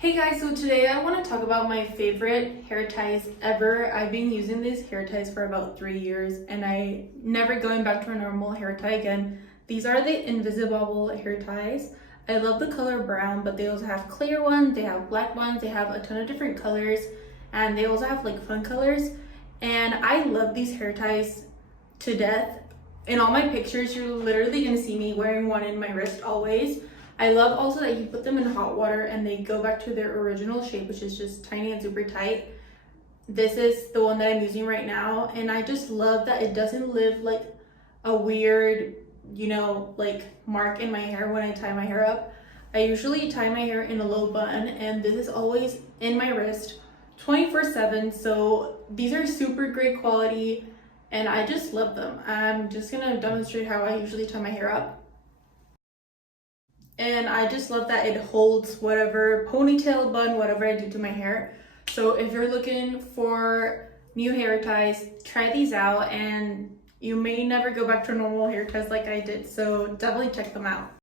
Hey guys, so today I want to talk about my favorite hair ties ever. I've been using these hair ties for about 3 years and I never going back to a normal hair tie again. These are the Invisibobble hair ties. I love the color brown, but they also have clear ones, they have black ones, they have a ton of different colors, and they also have like fun colors. And I love these hair ties to death. In all my pictures, you're literally gonna see me wearing one in my wrist always. I love also that you put them in hot water and they go back to their original shape, which is just tiny and super tight. This is the one that I'm using right now, and I just love that it doesn't leave like a weird, like mark in my hair when I tie my hair up. I usually tie my hair in a low bun, and this is always in my wrist 24/7, so these are super great quality and I just love them. I'm just gonna demonstrate how I usually tie my hair up. And I just love that it holds whatever ponytail, bun, whatever I do to my hair. So if you're looking for new hair ties, try these out, and you may never go back to normal hair ties like I did, so definitely check them out.